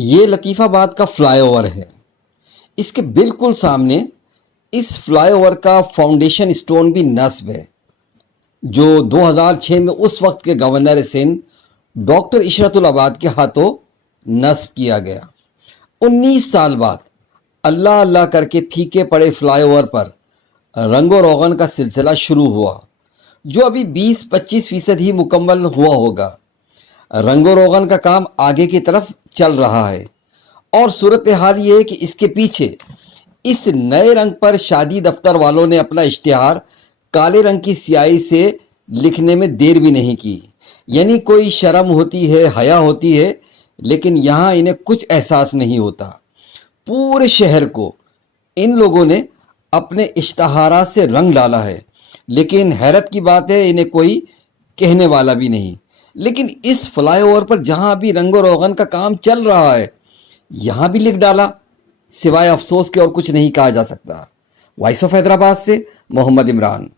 ये लतीफ़ाबाद का फ्लाईओवर है। इसके बिल्कुल सामने इस फ्लाईओवर का फाउंडेशन स्टोन भी नस्ब है, जो 2006 में उस वक्त के गवर्नर सिंध डॉक्टर इशरतुल आबाद के हाथों नस्ब किया गया। 19 साल बाद अल्लाह अल्लाह करके फीके पड़े फ्लाईओवर पर रंगो रोगन का सिलसिला शुरू हुआ, जो अभी 20-25% ही मुकम्मल हुआ होगा। रंगो रोगन का काम आगे की तरफ चल रहा है और सूरत हाल ये है कि इसके पीछे इस नए रंग पर शादी दफ्तर वालों ने अपना इश्तिहार काले रंग की स्याही से लिखने में देर भी नहीं की। यानी कोई शर्म होती है, हया होती है, लेकिन यहाँ इन्हें कुछ एहसास नहीं होता। पूरे शहर को इन लोगों ने अपने इश्तहारात से रंग डाला है, लेकिन हैरत की बात है इन्हें कोई कहने वाला भी नहीं। लेकिन इस फ्लाईओवर पर जहां भी रंगो रोगन का काम चल रहा है, यहां भी लिख डाला। सिवाय अफसोस के और कुछ नहीं कहा जा सकता। वॉइस ऑफ हैदराबाद से मोहम्मद इमरान।